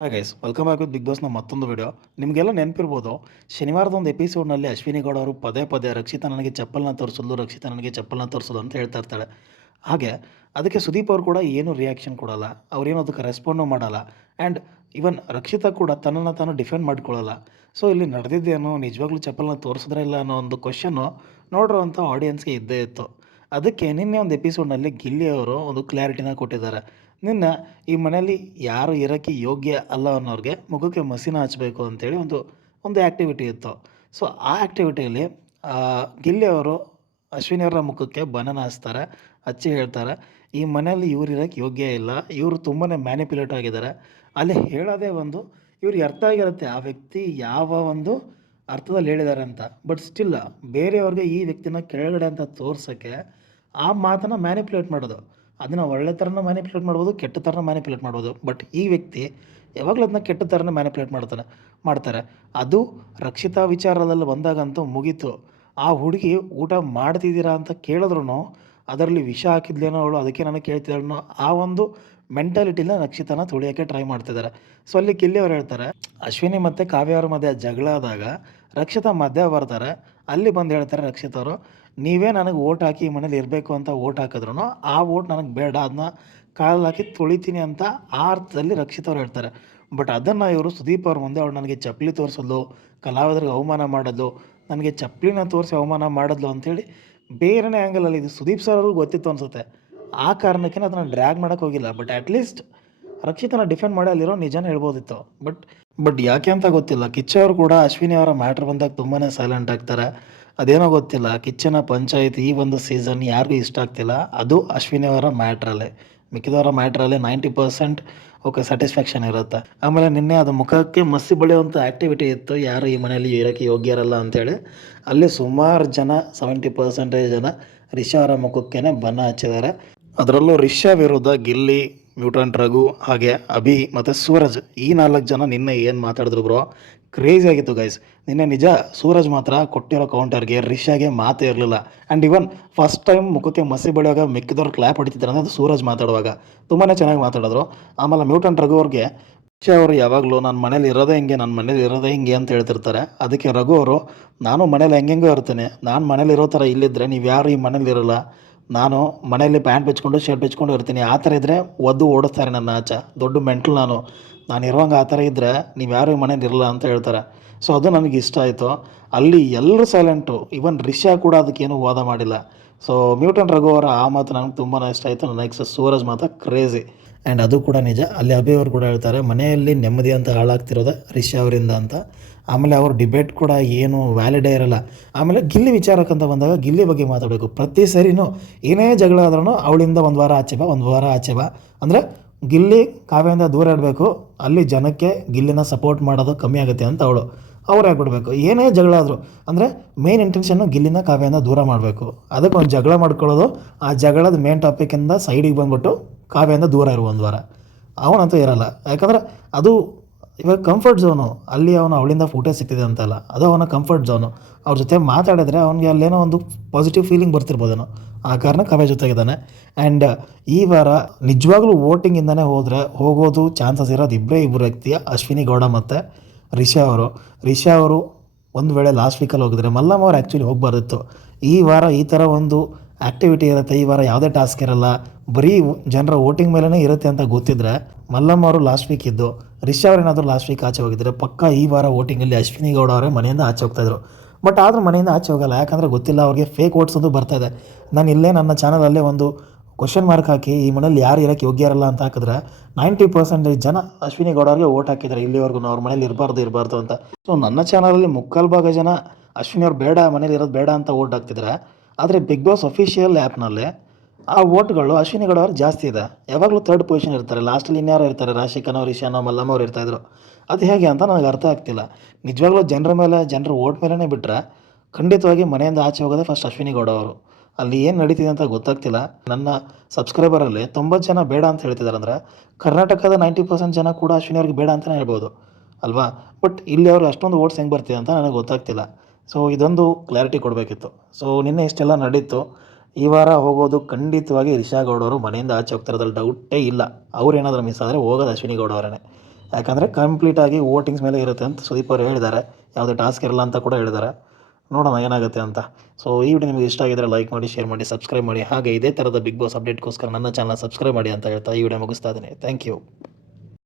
Hi guys welcome back with big ಬಾಸ್ನ ಮತ್ತೊಂದು video. ನಿಮಗೆಲ್ಲ ನೆನಪಿರ್ಬೋದು ಶನಿವಾರದ ಒಂದು ಎಪಿಸೋಡ್ನಲ್ಲಿ ಅಶ್ವಿನಿ ಗೌಡ ಅವರು ಪದೇ ಪದೇ ರಕ್ಷಿತಾ ನನಗೆ ಚಪ್ಪಲ್ನ ತೋರಿಸಲು ರಕ್ಷಿತಾ ನನಗೆ ಚಪ್ಪಲ್ನ ತೋರಿಸೋದು ಅಂತ ಹೇಳ್ತಾ ಇರ್ತಾಳೆ. ಹಾಗೆ ಅದಕ್ಕೆ ಸುದೀಪ್ ಅವರು ಕೂಡ ಏನು ರಿಯಾಕ್ಷನ್ ಕೊಡಲ್ಲ ಅವ್ರೇನು ಅದಕ್ಕೆ ರೆಸ್ಪಾಂಡು ಮಾಡಲ್ಲ ಆ್ಯಂಡ್ ಈವನ್ ರಕ್ಷಿತಾ ಕೂಡ ತನ್ನನ್ನು ತಾನು ಡಿಫೆಂಡ್ ಮಾಡ್ಕೊಳ್ಳಲ್ಲ ಸೊ ಇಲ್ಲಿ ನಡೆದಿದ್ದೇನೋ ನಿಜವಾಗ್ಲೂ ಚಪ್ಪಲನ್ನ ತೋರಿಸಿದ್ರೆ ಇಲ್ಲ ಅನ್ನೋ ಒಂದು ಕ್ವಶನ್ನು ನೋಡಿರೋವಂಥ ಆಡಿಯನ್ಸ್ಗೆ ಇದ್ದೇ ಇತ್ತು. ಅದಕ್ಕೆ ನಿನ್ನೆ ಒಂದು ಎಪಿಸೋಡ್ನಲ್ಲಿ ಗಿಲ್ಲಿ ಅವರು ಒಂದು ಕ್ಲಾರಿಟಿನ ಕೊಟ್ಟಿದ್ದಾರೆ. ನಿನ್ನ ಈ ಮನೆಯಲ್ಲಿ ಯಾರು ಇರೋಕ್ಕೆ ಯೋಗ್ಯ ಅಲ್ಲ ಅನ್ನೋರಿಗೆ ಮುಖಕ್ಕೆ ಮಸೀನ ಹಚ್ಚಬೇಕು ಅಂತೇಳಿ ಒಂದು ಒಂದು ಆ್ಯಕ್ಟಿವಿಟಿ ಇತ್ತು. ಸೊ ಆ ಆ್ಯಕ್ಟಿವಿಟಿಯಲ್ಲಿ ಗಿಲ್ಲಿ ಅವರು ಅಶ್ವಿನಿ ಅವರ ಮುಖಕ್ಕೆ ಬನನ ಹಚ್ತಾರೆ, ಹಚ್ಚಿ ಹೇಳ್ತಾರೆ, ಈ ಮನೆಯಲ್ಲಿ ಇವ್ರು ಇರೋಕ್ಕೆ ಯೋಗ್ಯ ಇಲ್ಲ, ಇವರು ತುಂಬಾ ಮ್ಯಾನಿಪ್ಯುಲೇಟ್ ಆಗಿದ್ದಾರೆ. ಅಲ್ಲಿ ಹೇಳೋದೇ ಒಂದು ಇವ್ರಿಗೆ ಅರ್ಥ ಆಗಿರುತ್ತೆ, ಆ ವ್ಯಕ್ತಿ ಯಾವ ಒಂದು ಅರ್ಥದಲ್ಲಿ ಹೇಳಿದ್ದಾರೆ ಅಂತ. ಬಟ್ ಸ್ಟಿಲ್ ಬೇರೆಯವ್ರಿಗೆ ಈ ವ್ಯಕ್ತಿನ ಕೆಳಗಡೆ ಅಂತ ತೋರ್ಸೋಕ್ಕೆ ಆ ಮಾತನ್ನು ಮ್ಯಾನಿಪ್ಯುಲೇಟ್ ಮಾಡೋದು. ಅದನ್ನು ಒಳ್ಳೆ ಥರನ ಮ್ಯಾನಿಪ್ಯುಲೇಟ್ ಮಾಡ್ಬೋದು, ಕೆಟ್ಟ ಥರನ ಮ್ಯಾನಿಪ್ಯುಲೇಟ್ ಮಾಡ್ಬೋದು. ಬಟ್ ಈ ವ್ಯಕ್ತಿ ಯಾವಾಗಲೂ ಅದನ್ನ ಕೆಟ್ಟ ಥರನೇ ಮ್ಯಾನಿಪ್ಯುಲೇಟ್ ಮಾಡ್ತಾನೆ, ಮಾಡ್ತಾರೆ. ಅದು ರಕ್ಷಿತಾ ವಿಚಾರದಲ್ಲಿ ಬಂದಾಗಂತೂ ಮುಗೀತು. ಆ ಹುಡುಗಿ ಊಟ ಮಾಡ್ತಿದ್ದೀರಾ ಅಂತ ಕೇಳಿದ್ರು ಅದರಲ್ಲಿ ವಿಷ ಹಾಕಿದ್ಲೇನೋ ಅವಳು ಅದಕ್ಕೆ ನನಗೆ ಕೇಳ್ತಿದ್ದಾಳೋ ಆ ಒಂದು ಮೆಂಟಾಲಿಟಿನ ರಕ್ಷಿತನ ತುಳಿಯೋಕ್ಕೆ ಟ್ರೈ ಮಾಡ್ತಿದ್ದಾರೆ. ಸೊ ಅಲ್ಲಿ ಕಿಲ್ಲಿ ಅವ್ರು ಹೇಳ್ತಾರೆ, ಅಶ್ವಿನಿ ಮತ್ತು ಕಾವ್ಯ ಅವ್ರ ಮಧ್ಯೆ ಜಗಳ ಆದಾಗ ರಕ್ಷಿತ ಮಧ್ಯ ಬರ್ತಾರೆ. ಅಲ್ಲಿ ಬಂದು ಹೇಳ್ತಾರೆ ರಕ್ಷಿತ ಅವರು, ನೀವೇ ನನಗೆ ಓಟ್ ಹಾಕಿ ಈ ಮನೇಲಿ ಇರಬೇಕು ಅಂತ ಓಟ್ ಹಾಕಿದ್ರು ಆ ಓಟ್ ನನಗೆ ಬೇಡ. ಅದನ್ನ ಕಾಲಲ್ಲಿ ಹಾಕಿ ತುಳಿತೀನಿ ಅಂತ ಆ ಅರ್ಥದಲ್ಲಿ ರಕ್ಷಿತ ಅವ್ರು ಹೇಳ್ತಾರೆ. ಬಟ್ ಅದನ್ನು ಇವರು ಸುದೀಪ್ ಅವ್ರ ಮುಂದೆ ಅವ್ರು ನನಗೆ ಚಪ್ಪಲಿ ತೋರಿಸೋದು, ಕಲಾವಿದರಿಗೆ ಅವಮಾನ ಮಾಡೋದು, ನನಗೆ ಚಪ್ಪಲಿನ ತೋರಿಸಿ ಅವಮಾನ ಮಾಡೋದು ಅಂಥೇಳಿ ಬೇರೆನೇ ಆ್ಯಂಗಲಲ್ಲಿ ಇದು ಸುದೀಪ್ ಸರ್ ಅವ್ರಿಗೆ ಗೊತ್ತಿತ್ತು ಅನಿಸುತ್ತೆ. ಆ ಕಾರಣಕ್ಕೆ ಅದನ್ನು ಡ್ರ್ಯಾಗ್ ಮಾಡೋಕ್ಕೆ ಹೋಗಿಲ್ಲ. ಬಟ್ ಅಟ್ ಲೀಸ್ಟ್ ರಕ್ಷಿತನ ಡಿಫೆಂಡ್ ಮಾಡಿ ಅಲ್ಲಿರೋ ನಿಜಾನ ಹೇಳ್ಬೋದಿತ್ತು. ಬಟ್ ಬಟ್ ಯಾಕೆ ಅಂತ ಗೊತ್ತಿಲ್ಲ. ಕಿಚ್ಚ ಅವರು ಕೂಡ ಅಶ್ವಿನಿ ಅವರ ಮ್ಯಾಟ್ರ್ ಬಂದಾಗ ತುಂಬಾ ಸೈಲೆಂಟ್ ಆಗ್ತಾರೆ. ಅದೇನೋ ಗೊತ್ತಿಲ್ಲ. ಕಿಚ್ಚನ ಪಂಚಾಯತ್ ಈ ಒಂದು ಸೀಸನ್ ಯಾರಿಗೂ ಇಷ್ಟ ಆಗ್ತಿಲ್ಲ. ಅದು ಅಶ್ವಿನಿ ಅವರ ಮ್ಯಾಟ್ರಲ್ಲೇ ಮಿಕ್ಕಿದವರ ಮ್ಯಾಟ್ರಲ್ಲಿ ನೈಂಟಿ ಪರ್ಸೆಂಟ್ ಓಕೆ ಸ್ಯಾಟಿಸ್ಫ್ಯಾಕ್ಷನ್ ಇರುತ್ತೆ. ಆಮೇಲೆ ನಿನ್ನೆ ಅದು ಮುಖಕ್ಕೆ ಮಸಿ ಬಳಿಯುವಂಥ ಆ್ಯಕ್ಟಿವಿಟಿ ಇತ್ತು. ಯಾರು ಈ ಮನೆಯಲ್ಲಿ ಇರೋಕ್ಕೆ ಯೋಗ್ಯರಲ್ಲ ಅಂತೇಳಿ. ಅಲ್ಲಿ ಸುಮಾರು ಜನ, ಸೆವೆಂಟಿ ಪರ್ಸೆಂಟೇಜ್ ಜನ ರಿಷಾ ಅವರ ಮುಖಕ್ಕೇನೆ ಬಣ್ಣ ಹಚ್ಚಿದ್ದಾರೆ. ಅದರಲ್ಲೂ ರಿಷಾ ವಿರುದ್ಧ ಗಿಲ್ಲಿ, ಮ್ಯೂಟಂಟ್ ರಘು ಹಾಗೆ ಅಭಿ ಮತ್ತು ಸೂರಜ್ ಈ ನಾಲ್ಕು ಜನ ನಿನ್ನೆ ಏನು ಮಾತಾಡಿದ್ರು ಬ್ರೋ ಕ್ರೇಜಿ ಆಗಿತ್ತು ಗೈಸ್ ನಿನ್ನೆ ನಿಜ, ಸೂರಜ್ ಮಾತ್ರ ಕೊಟ್ಟಿರೋ ಕೌಂಟರ್ಗೆ ರಿಷಾಗೆ ಮಾತೇ ಇರಲಿಲ್ಲ. ಆ್ಯಂಡ್ ಇವನ್ ಫಸ್ಟ್ ಟೈಮ್ ಮುಖಕ್ಕೆ ಮಸಿ ಬೆಳೆಯುವಾಗ ಮಿಕ್ಕಿದವ್ರು ಹೊಡಿತಿದ್ದಾರೆ ಅಂದರೆ ಅದು ಸೂರಜ್ ಮಾತಾಡುವಾಗ. ತುಂಬಾ ಚೆನ್ನಾಗಿ ಮಾತಾಡಿದ್ರು. ಆಮೇಲೆ ಮ್ಯೂಟನ್ ರಘು ಅವ್ರಿಗೆ ರಿಷಾ ಅವರು ಯಾವಾಗಲೂ ನನ್ನ ಮನೇಲಿ ಇರೋದೇ ಹಿಂಗೆ ನನ್ನ ಮನೇಲಿ ಇರೋದೇ ಹಿಂಗೆ ಅಂತ ಹೇಳ್ತಿರ್ತಾರೆ. ಅದಕ್ಕೆ ರಘು ಅವರು, ನಾನು ಮನೇಲಿ ಹೆಂಗೆಂಗೋ ಇರ್ತೀನಿ. ನಾನು ಮನೇಲಿ ಇರೋ ಥರ ಇಲ್ಲಿದ್ದರೆ ನೀವು ಯಾರು ಈ ಮನೇಲಿ ಇರಲ್ಲ. ನಾನು ಮನೆಯಲ್ಲಿ ಪ್ಯಾಂಟ್ ಬೆಚ್ಕೊಂಡು ಶರ್ಟ್ ಬೆಚ್ಕೊಂಡು ಇರ್ತೀನಿ. ಆ ಥರ ಇದ್ದರೆ ಒದ್ದು ಓಡಿಸ್ತಾರೆ ನನ್ನ ಆಚ. ದೊಡ್ಡ ಮೆಂಟಲ್ ನಾನು. ನಾನು ಇರುವಂಗೆ ಆ ಥರ ಇದ್ದರೆ ನೀವು ಯಾರು ಮನೇಲಿ ಇರಲ್ಲ ಅಂತ ಹೇಳ್ತಾರೆ. ಸೊ ಅದು ನನಗೆ ಇಷ್ಟ ಆಯಿತು. ಅಲ್ಲಿ ಎಲ್ಲರೂ ಸೈಲೆಂಟು ಇವನ್ ರಿಷಾ ಕೂಡ ಅದಕ್ಕೇನು ವಾದ ಮಾಡಿಲ್ಲ. ಸೊ ಮ್ಯೂಟನ್ ರಘು ಅವರ ಆ ಮಾತು ನನಗೆ ತುಂಬಾ ಇಷ್ಟ ಆಯಿತು. ನೆಕ್ಸ್ಟ್ ಸೂರಜ್ ಮಾತ್ರ ಕ್ರೇಜಿ ಆ್ಯಂಡ್ ಅದು ಕೂಡ ನಿಜ. ಅಲ್ಲಿ ಅಭಿ ಅವರು ಕೂಡ ಹೇಳ್ತಾರೆ, ಮನೆಯಲ್ಲಿ ನೆಮ್ಮದಿ ಅಂತ ಹಾಳಾಗ್ತಿರೋದು ರಿಷಾ ಅವರಿಂದ ಅಂತ. ಆಮೇಲೆ ಅವ್ರ ಡಿಬೇಟ್ ಕೂಡ ಏನು ವ್ಯಾಲಿಡೇ ಇರಲ್ಲ. ಆಮೇಲೆ ಗಿಲ್ಲಿ ವಿಚಾರಕ್ಕಂತ ಬಂದಾಗ ಗಿಲ್ಲಿ ಬಗ್ಗೆ ಮಾತಾಡಬೇಕು. ಪ್ರತಿ ಸರಿನೂ ಏನೇ ಜಗಳ ಆದ್ರೂ ಅವಳಿಂದ ಒಂದು ವಾರ ಆಚೆ ಬಾ, ಒಂದು ವಾರ ಆಚೆ ಬಾ. ಅಂದರೆ ಗಿಲ್ಲಿ ಕಾವ್ಯದಿಂದ ದೂರ ಇಡಬೇಕು ಅಲ್ಲಿ ಜನಕ್ಕೆ ಗಿಲ್ಲಿನ ಸಪೋರ್ಟ್ ಮಾಡೋದು ಕಮ್ಮಿ ಆಗುತ್ತೆ ಅಂತ ಅವಳು. ಅವ್ರು ಆಗ್ಬಿಡ್ಬೇಕು. ಏನೇ ಜಗಳ ಆದರೂ, ಅಂದರೆ ಮೇನ್ ಇಂಟೆನ್ಷನ್ನು ಗಿಲ್ಲಿನ ಕಾವ್ಯದಿಂದ ದೂರ ಮಾಡಬೇಕು. ಅದಕ್ಕೆ ಒಂದು ಜಗಳ ಮಾಡ್ಕೊಳ್ಳೋದು, ಆ ಜಗಳದ ಮೇನ್ ಟಾಪಿಕಿಂದ ಸೈಡಿಗೆ ಬಂದ್ಬಿಟ್ಟು ಕಾವ್ಯದಿಂದ ದೂರ ಇರುವ ಒಂದು ವಾರ. ಅವನಂತೂ ಇರಲ್ಲ. ಯಾಕಂದರೆ ಅದು ಇವಾಗ ಕಂಫರ್ಟ್ ಝೋನು ಅಲ್ಲಿ ಅವನು ಅವಳಿಂದ ಫೋಟೋ ಸಿಕ್ತಿದೆ ಅಂತಲ್ಲ, ಅದು ಅವನ ಕಂಫರ್ಟ್ ಝೋನು ಅವ್ರ ಜೊತೆ ಮಾತಾಡಿದ್ರೆ ಅವನಿಗೆ ಅಲ್ಲೇನೋ ಒಂದು ಪಾಸಿಟಿವ್ ಫೀಲಿಂಗ್ ಬರ್ತಿರ್ಬೋದೇನೋ. ಆ ಕಾರಣ ಕಾವ್ಯ ಜೊತೆಗಿದ್ದಾನೆ. ಆ್ಯಂಡ್ ಈ ವಾರ ನಿಜವಾಗ್ಲೂ ವೋಟಿಂಗಿಂದನೇ ಹೋದರೆ ಹೋಗೋದು ಚಾನ್ಸಸ್ ಇರೋದು ಇಬ್ಬರೇ ಇಬ್ಬರು ವ್ಯಕ್ತಿಯ, ಅಶ್ವಿನಿ ಗೌಡ ಮತ್ತು ರಿಷಾ ಅವರು. ರಿಷಾ ಅವರು ಒಂದು ವೇಳೆ ಲಾಸ್ಟ್ ವೀಕಲ್ಲಿ ಹೋಗಿದ್ರೆ ಮಲ್ಲಮ್ಮ ಅವ್ರು ಆ್ಯಕ್ಚುಲಿ ಹೋಗಬಾರ್ದಿತ್ತು. ಈ ವಾರ ಈ ಥರ ಒಂದು ಆ್ಯಕ್ಟಿವಿಟಿ ಇರುತ್ತೆ, ಈ ವಾರ ಯಾವುದೇ ಟಾಸ್ಕ್ ಇರಲ್ಲ, ಬರೀ ಜನರ ವೋಟಿಂಗ್ ಮೇಲೇ ಇರುತ್ತೆ ಅಂತ ಗೊತ್ತಿದ್ರೆ ಮಲ್ಲಮ್ಮ ಅವರು ಲಾಸ್ಟ್ ವೀಕ್ ಇದ್ದು, ರಿಷಾ ಅವ್ರ ಏನಾದರೂ ಲಾಸ್ಟ್ ವೀಕ್ ಆಚೆ ಹೋಗಿದ್ರೆ ಪಕ್ಕ ಈ ವಾರ ವೋಟಿಂಗಲ್ಲಿ ಅಶ್ವಿನಿ ಗೌಡ ಅವರೇ ಮನೆಯಿಂದ ಆಚೆ ಹೋಗ್ತಾಯಿದ್ರು ಬಟ್ ಆದರೂ ಮನೆಯಿಂದ ಆಚೆ ಹೋಗಲ್ಲ, ಯಾಕಂದರೆ ಗೊತ್ತಿಲ್ಲ, ಅವ್ರಿಗೆ ಫೇಕ್ ಓಟ್ಸ್ ಅದು ಬರ್ತಾ ಇದೆ. ನಾನು ಇಲ್ಲೇ ನನ್ನ ಚಾನಲಲ್ಲೇ ಒಂದು ಕ್ವಶನ್ ಮಾರ್ಕ್ ಹಾಕಿ, ಈ ಮನೇಲಿ ಯಾರು ಇರೋಕ್ಕೆ ಯೋಗ್ಯ ಇರಲ್ಲ ಅಂತ ಹಾಕಿದ್ರೆ ನೈಂಟಿ ಪರ್ಸೆಂಟೇಜ್ ಜನ ಅಶ್ವಿನಿ ಗೌಡ ಅವ್ರಿಗೆ ಓಟ್ ಹಾಕಿದ್ದಾರೆ, ಇಲ್ಲಿವರೆಗೂ ಅವ್ರ ಮನೇಲಿ ಇರಬಾರ್ದು ಇರಬಾರ್ದು ಅಂತ. ಸೊ ನನ್ನ ಚಾನಲಲ್ಲಿ ಮುಕ್ಕಾಲು ಭಾಗ ಜನ ಅಶ್ವಿನಿ ಅವ್ರು ಬೇಡ, ಮನೇಲಿ ಇರೋದು ಬೇಡ ಅಂತ ಓಟ್ ಹಾಕ್ತಿದ್ರೆ, ಆದರೆ ಬಿಗ್ ಬಾಸ್ ಅಫಿಷಿಯಲ್ ಆ್ಯಪ್ನಲ್ಲಿ ಆ ಓಟ್ಗಳು ಅವ್ರು ಜಾಸ್ತಿ ಇದೆ. ಯಾವಾಗಲೂ ಥರ್ಡ್ ಪೊಸಿಷನ್ ಇರ್ತಾರೆ. ಲಾಸ್ಟಲ್ಲಿ ಇನ್ಯಾರು ಇರ್ತಾರೆ. ರಾಶಿಕನೋ ಇಶಾನೋ ಮಲ್ಲಮ್ಮ ಅವ್ರು ಇರ್ತಾಯಿದ್ರು ಅದು ಹೇಗೆ ಅಂತ ನನಗೆ ಅರ್ಥ ಆಗ್ತಿಲ್ಲ. ನಿಜವಾಗ್ಲೂ ಜನರ ಮೇಲೆ, ಜನರ ಓಟ್ ಮೇಲೇ ಬಿಟ್ಟರೆ ಖಂಡಿತವಾಗಿ ಮನೆಯಿಂದ ಆಚೆ ಹೋಗೋದೇ ಫಸ್ಟ್ ಅಶ್ವಿನಿ ಗೌಡ ಅವರು. ಅಲ್ಲಿ ಏನು ನಡೀತಿದೆ ಅಂತ ಗೊತ್ತಾಗ್ತಿಲ್ಲ. ನನ್ನ ಸಬ್ಸ್ಕ್ರೈಬರಲ್ಲಿ ತೊಂಬತ್ತು ಜನ ಬೇಡ ಅಂತ ಹೇಳ್ತಿದ್ದಾರೆ ಅಂದರೆ ಕರ್ನಾಟಕದ ನೈಂಟಿ ಪರ್ಸೆಂಟ್ ಜನ ಕೂಡ ಅಶ್ವಿನಿ ಅವ್ರಿಗೆ ಬೇಡ ಅಂತಲೇ ಹೇಳ್ಬೋದು. ಅಲ್ವಾ? ಬಟ್ ಇಲ್ಲಿ ಅವರು ಅಷ್ಟೊಂದು ಓಟ್ಸ್ ಹೆಂಗೆ ಬರ್ತಿದೆ ಅಂತ ನನಗೆ ಗೊತ್ತಾಗ್ತಿಲ್ಲ. ಸೊ ಇದೊಂದು ಕ್ಲಾರಿಟಿ ಕೊಡಬೇಕಿತ್ತು. ಸೊ ನಿನ್ನೆ ಇಷ್ಟೆಲ್ಲ ನಡೀತು. ಈ ವಾರ ಹೋಗೋದು ಖಂಡಿತವಾಗಿ ರಿಷಾ ಗೌಡ ಅವರು ಮನೆಯಿಂದ ಆಚೆ ಹೋಗ್ತಿರೋದ್ರಲ್ಲಿ ಡೌಟೇ ಇಲ್ಲ. ಅವ್ರು ಏನಾದರೂ ಮಿಸ್ ಆದರೆ ಹೋಗೋದು ಅಶ್ವಿನಿ ಗೌಡ ಅವರೇ ಯಾಕಂದರೆ ಕಂಪ್ಲೀಟಾಗಿ ವೋಟಿಂಗ್ಸ್ ಮೇಲೆ ಇರುತ್ತೆ ಅಂತ ಸುದೀಪ್ ಅವರು ಹೇಳಿದ್ದಾರೆ. ಯಾವುದೇ ಟಾಸ್ಕ್ ಇರಲ್ಲ ಅಂತ ಕೂಡ ಹೇಳಿದ್ದಾರೆ. ನೋಡೋಣ ಏನಾಗುತ್ತೆ ಅಂತ. ಸೊ ಈ ವಿಡಿಯೋ ನಿಮಗೆ ಇಷ್ಟ ಆಗಿದ್ರೆ ಲೈಕ್ ಮಾಡಿ ಶೇರ್ ಮಾಡಿ ಸಬ್ಸ್ಕ್ರೈಬ್ ಮಾಡಿ. ಹಾಗೆ ಇದೇ ಥರದ ಬಿಗ್ ಬಾಸ್ ಅಪ್ಡೇಟ್ಗೋಸ್ಕರ ನನ್ನ ಚಾನಲ್ ಸಬ್ಸ್ಕ್ರೈಬ್ ಮಾಡಿ ಅಂತ ಹೇಳ್ತಾ ಈ ವಿಡಿಯೋ ಮುಗಿಸ್ತಾ ಇದ್ದೀನಿ. Thank you